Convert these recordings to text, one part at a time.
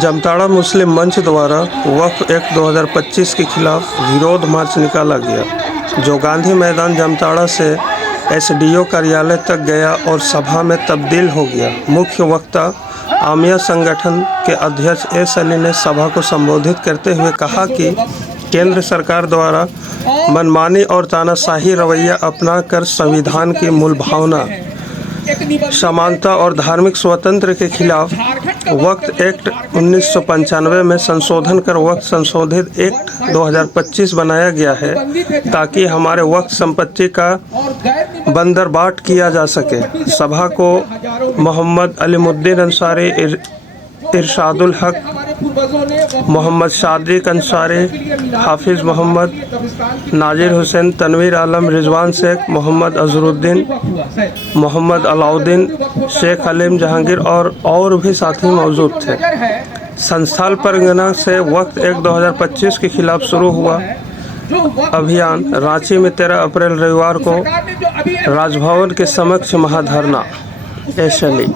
जामताड़ा मुस्लिम मंच द्वारा वक्फ एक्ट 2025 के खिलाफ विरोध मार्च निकाला गया, जो गांधी मैदान जामताड़ा से एसडीओ कार्यालय तक गया और सभा में तब्दील हो गया। मुख्य वक्ता आमिया संगठन के अध्यक्ष एस अली ने सभा को संबोधित करते हुए कहा कि केंद्र सरकार द्वारा मनमानी और तानाशाही रवैया अपनाकर संविधान की मूल भावना समानता और धार्मिक स्वतंत्र के खिलाफ वक्फ एक्ट 1995 में संशोधन कर वक्फ संशोधित एक्ट 2025 बनाया गया है, ताकि हमारे वक्फ संपत्ति का बंदरबाट किया जा सके। सभा को मोहम्मद अलीमुद्दीन अंसारी, इरशादुल हक, मोहम्मद सादिक अंसारी, हाफिज मोहम्मद, नाजिर हुसैन, तनवीर आलम, रिजवान शेख, मोहम्मद अजहरुद्दीन, मोहम्मद अलाउद्दीन, शेख हलीम, जहांगीर और भी साथी मौजूद थे। संस्थान परगना से वक्फ एक्ट 2025 के खिलाफ शुरू हुआ अभियान रांची में 13 अप्रैल रविवार को राजभवन के समक्ष महाधरना एसएलई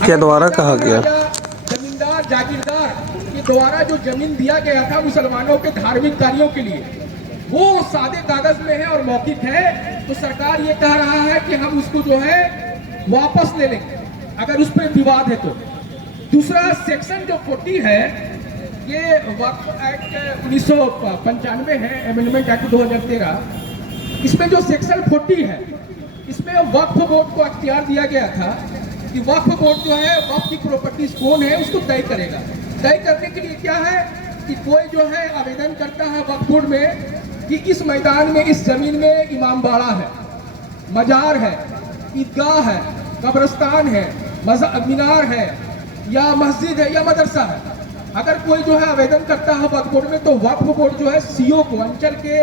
के द्वारा कहा गया। जमींदार जागीरदार के द्वारा जो जमीन दिया गया था मुसलमानों के धार्मिक कार्यों के लिए, वो सादे कागज में है और मौखिक है, तो सरकार ये कह रहा है कि हम उसको जो है वापस ले लेंगे अगर उस पर विवाद है तो। दूसरा सेक्शन जो 40 है, ये वक्फ एक्ट 1995 है, अमेंडमेंट एक्ट 2013। इसमें जो सेक्शन 40 है, इसमें वक्फ बोर्ड को अख्तियार दिया गया था कि वक्फ बोर्ड जो है वक्फ की प्रॉपर्टीज कौन है उसको तय करेगा। तय करने के लिए क्या है कि कोई जो है आवेदन करता है वक्फ बोर्ड में कि इस मैदान में, इस जमीन में इमाम बाड़ा है, मजार है, ईदगाह है, कब्रिस्तान है, मीनार है, या मस्जिद है, या मदरसा है। अगर कोई जो है आवेदन करता है वक्फ बोर्ड में, तो वक्फ बोर्ड जो है सीओ को, अंचल के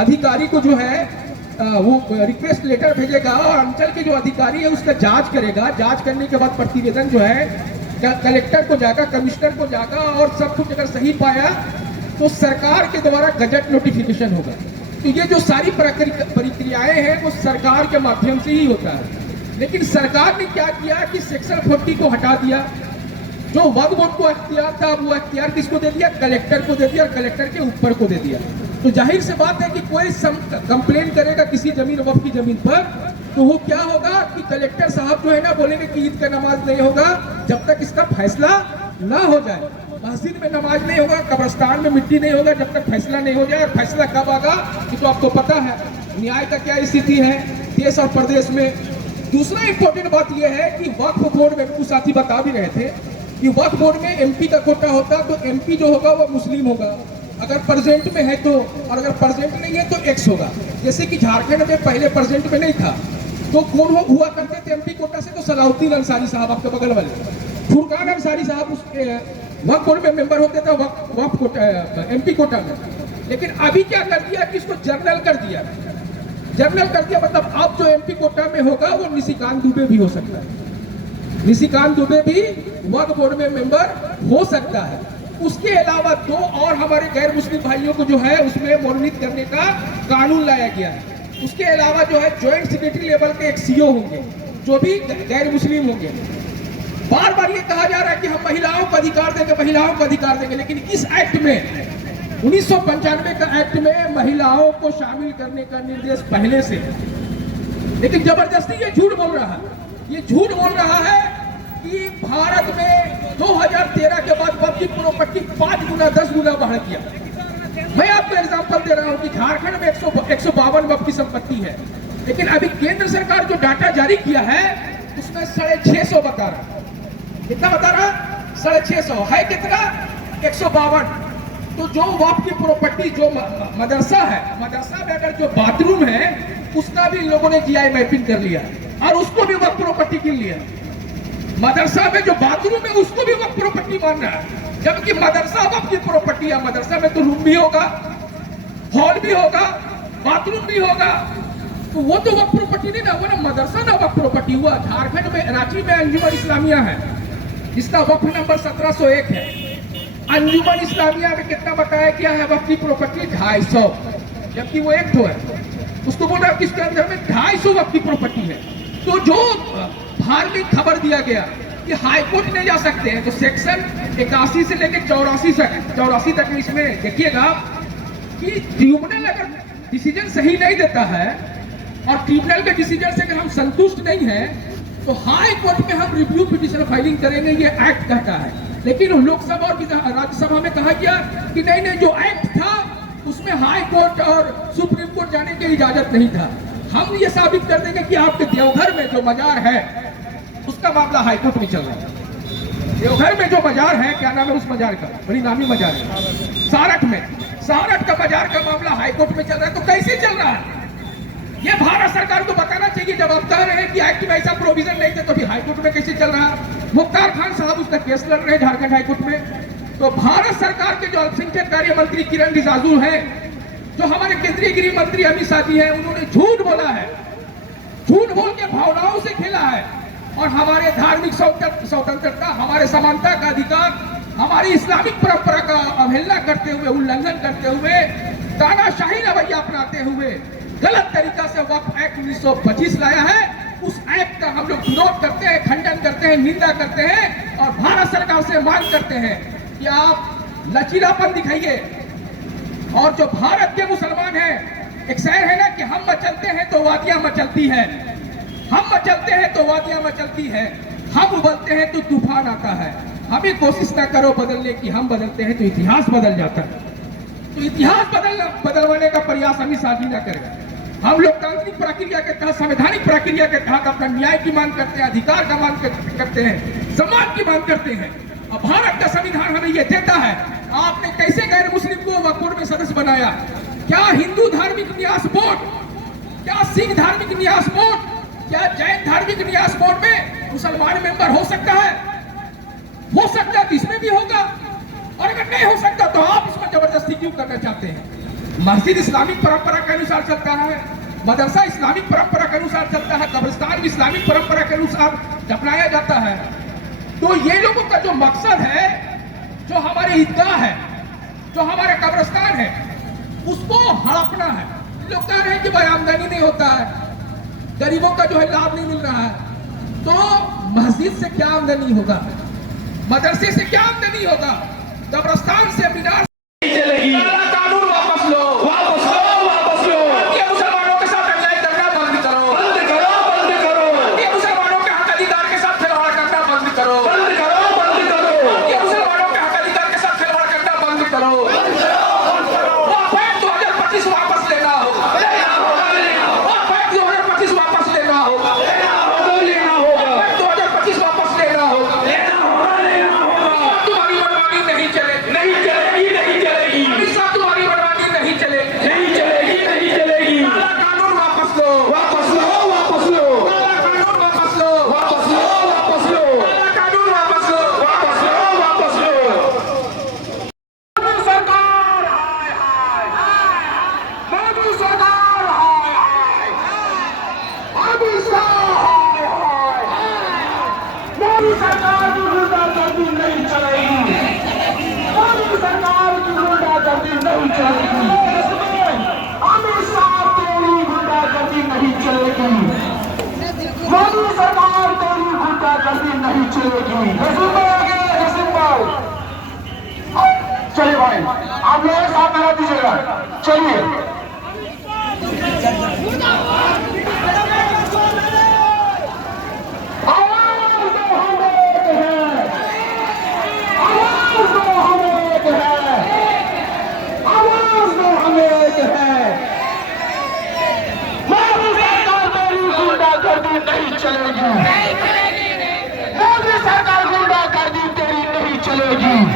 अधिकारी को जो है वो रिक्वेस्ट लेटर भेजेगा और अंचल के जो अधिकारी है उसका जांच करेगा। जांच करने के बाद प्रतिवेदन जो है कलेक्टर को जाएगा, कमिश्नर को जाएगा, और सब कुछ अगर सही पाया तो सरकार के द्वारा गजट नोटिफिकेशन होगा। तो ये जो सारी प्रक्रियाएं हैं वो सरकार के माध्यम से ही होता है। लेकिन सरकार ने क्या किया कि सेक्शन 40 को हटा दिया। जो वक्फ बोर्ड को अख्तियार था, वो अख्तियार किसको दे दिया? कलेक्टर को दे दिया, और कलेक्टर के ऊपर को दे दिया। तो जाहिर से बात है कि कोई कंप्लेन करेगा किसी जमीन वक्फ की जमीन पर, तो वो क्या होगा कि कलेक्टर साहब जो है ना बोलेंगे कि ईद का नमाज नहीं होगा जब तक इसका फैसला ना हो जाए, मस्जिद में नमाज नहीं होगा, कब्रिस्तान में मिट्टी नहीं होगा जब तक फैसला नहीं हो जाए। और फैसला कब आगा कि तो आपको पता है न्याय का क्या स्थिति है देश और प्रदेश में। दूसरा इंपॉर्टेंट बात यह है कि वक्फ बोर्ड में कुछ साथी बता भी रहे थे कि वक्फ बोर्ड में एमपी का कोटा होता, तो एमपी जो होगा वो मुस्लिम होगा अगर प्रेजेंट में है तो, और अगर प्रेजेंट नहीं है तो एक्स होगा। जैसे कि झारखंड में पहले प्रेजेंट में नहीं था, तो कौन हुआ करते थे एमपी कोटा से? तो सलाउद्दीन अंसारी साहब, आपके बगल वाले फुरकान अंसारी साहब उसके वक्फ बोर्ड में मेंबर होते थे वक्फ कोटा, एमपी कोटा में। लेकिन अभी क्या कर दिया कि इसको जनरल कर दिया। जनरल कर दिया मतलब अब जो एमपी कोटा में होगा वो निशिकांत दुबे भी हो सकता है। निशिकांत दुबे भी वक्फ बोर्ड में मेंबर हो सकता है। उसके अलावा 2 और हमारे गैर मुस्लिम भाइयों को जो है उसमें मनोनीत करने का कानून लाया गया है। उसके अलावा जो है ज्वाइंट सेक्रेटरी लेवल के एक सीओ होंगे जो भी गैर मुस्लिम होंगे। बार बार ये कहा जा रहा है कि हम महिलाओं को अधिकार देंगे, महिलाओं को अधिकार देंगे, लेकिन इस एक्ट में 1995 का एक्ट में महिलाओं को शामिल करने का निर्देश पहले से, लेकिन जबरदस्ती ये झूठ बोल रहा है। ये झूठ बोल रहा है कि भारत में 2013 के बाद वक्फ की प्रॉपर्टी 5 गुना 10 गुना बढ़ गया। मैं आपको एग्जांपल दे रहा हूं कि झारखंड में 152 वक्फ की संपत्ति है, लेकिन अभी केंद्र सरकार जो डाटा जारी किया है उसमें 650 बता रहा। कितना बता रहा? 650 है। कितना? 152। तो जो वक्फ की प्रॉपर्टी जो मदरसा है, मदरसा में अगर जो बाथरूम है उसका भी इन लोगों ने जीआई मैपिंग कर लिया और उसको भी वक्फ प्रॉपर्टी गिन लिया। मदरसा में जो बाथरूम है उसको भी वक्फ प्रॉपर्टी मान रहा है, जबकि मदरसा वक्फ की प्रॉपर्टी है। मदरसा में तो रूम भी होगा, हॉल भी होगा, बाथरूम भी होगा, तो वो तो वक्फ प्रॉपर्टी नहीं ना, वो ना मदरसा ना वक्फ प्रॉपर्टी हुआ। झारखंड में रांची में अंजुमन इस्लामिया है जिसका वक्फ नंबर 1701 है। अंजुमन इस्लामिया में कितना बताया क्या है वक्फ की प्रॉपर्टी? 250, जबकि वो एक है। उसको बोला किसके अंदर में 250 वक्फ की प्रॉपर्टी है। तो जो धार्मिक खबर दिया गया कि हाई कोर्ट नहीं जा सकते हैं। तो सेक्शन 81 से लेकर 84 तक में इसमें देखिएगा कि ट्रिब्यूनल अगर डिसीजन सही नहीं देता है और ट्रिब्यूनल के डिसीजन से अगर हम संतुष्ट नहीं है तो हाई कोर्ट में हम रिव्यू पिटीशन फाइलिंग करेंगे, ये एक्ट कहता है। लेकिन लोकसभा और राज्यसभा में कहा गया कि नहीं, जो एक्ट था उसमें हाई कोर्ट और सुप्रीम कोर्ट जाने की इजाजत नहीं था। हम ये साबित कर देंगे कि आपके देवघर में जो मजार है उसका मामला हाई कोर्ट में चल रहा है। देवघर में जो मजार है, क्या नाम है उस मजार का, बड़ी नामी मजार है, सारठ का मजार का मामला हाई कोर्ट में चल रहा है। तो कैसे चल रहा है ये भारत सरकार को बताना चाहिए। जब आप कह रहे हैं कि एक्ट में ऐसा प्रोविजन नहीं था तो फिर हाई कोर्ट में कैसे चल रहा है। मुख्तार खान साहब उसका केस लड़ रहे हैं झारखंड हाई कोर्ट में। तो भारत सरकार के जो अल्पसंख्यक कार्य मंत्री किरण रिजिजू हैं, जो हमारे केंद्रीय गृह मंत्री अमित शाह जी हैं, उन्होंने झूठ बोला है, झूठ बोल के भावनाओं से खेला है और हमारे धार्मिक स्वतंत्रता, हमारे समानता का अधिकार, हमारी इस्लामिक परंपरा का अवहेलना करते हुए, उल्लंघन करते हुए, तानाशाही रवैया अपनाते हुए गलत तरीका से वक्फ एक्ट 1925 लाया है। उस एक्ट का हम लोग विरोध करते हैं, खंडन करते हैं, निंदा करते हैं और भारत सरकार से मांग करते हैं कि आप लचीलापन दिखाइए। और जो भारत के मुसलमान हैं, एक शेर है ना कि हम मचलते हैं तो वादियां मचलती है, हम मचलते हैं तो वादियां मचलती है, हम उबलते हैं तो तूफान आता है। हमें कोशिश ना करो बदलने की, हम बदलते हैं तो इतिहास बदल जाता है। तो इतिहास बदलवाने का प्रयास अमित शाह जी ना करेगा। हम लोकतांत्रिक प्रक्रिया के तहत, संवैधानिक प्रक्रिया के तहत अपना न्याय की मांग करते हैं, अधिकार का मांग करते हैं, सम्मान की मांग करते हैं। और भारत का संविधान हमें यह देता है। आपने कैसे गैर मुस्लिम को वक्फ बोर्ड में सदस्य बनाया? क्या हिंदू धार्मिक न्यास बोर्ड, क्या सिख धार्मिक न्यास बोर्ड, क्या जैन धार्मिक न्यास बोर्ड में मुसलमान मेंबर हो सकता है? हो सकता है, इसमें भी होगा। और अगर नहीं हो सकता तो आप इसमें जबरदस्ती क्यों करना चाहते हैं? मस्जिद इस्लामिक परंपरा के अनुसार चलता है, मदरसा इस्लामिक परंपरा के अनुसार चलता है, कब्रिस्तान भी इस्लामिक परंपरा के अनुसार दफनाया जाता है। तो ये लोगों का जो मकसद है, जो हमारे ईदगाह है, जो हमारे कब्रिस्तान है, उसको हड़पना है। लोग कह रहे हैं कि भाई आमदनी नहीं होता है, गरीबों का जो है लाभ नहीं मिल रहा है। तो मस्जिद से क्या आमदनी होगा, मदरसे से क्या आमदनी होगा, कब्रिस्तान से मीनार चलेगी। कानून वापस लो, वापस लो, वापस लो। ये मुसलमानों के साथ अन्याय करना बंद करो, बंद करो, बंद करो। ये मुसलमानों के हक अधिकार के साथ खिलवाड़ करना बंद करो, बंद करो, बंद करो। ये मुसलमानों के हक अधिकार के साथ खिलवाड़ करना बंद करो, बंद करो। वक्फ एक्ट 2025 वापस लेना होगा, वक्फ एक्ट 2025 वापस लेना होगा, लेना होगा। 2025 वापस लेना होगा, लेना होगा। तुम्हारी मनमानी नहीं चलेगी, नहीं चलेगी, नहीं चलेगी। तुम्हारी मनमानी नहीं चलेगी, नहीं चलेगी, नहीं चलेगी। कानून वापस लो, वापस लो, वापस लो। कानून वापस लो, वापस लो, वापस लो। कानून वापस लो, वापस लो, वापस लो। मोदी सरकार हाय हाय, मोदी सरकार हाय हाय, मोदी सरकार हाय हाय। मोदी सरकार की गुंडागर्दी नहीं चलेगी, मोदी सरकार की गुंडागर्दी नहीं चलेगी। अमित शाह तेरी गुंडागर्दी नहीं चलेगी, मोदी सरकार तेरी गुंडागर्दी नहीं चलेगी। चलिए भाई, आप लोग साथ मिला दीजिएगा, चलिए। आवाज दो हम एक हैं, आवाज दो हम एक हैं, आवाज दो हम एक हैं। मोदी सरकार तेरी गुंडागर्दी नहीं चलेगी, मोदी सरकार गुंडागर्दी तेरी नहीं चलेगी।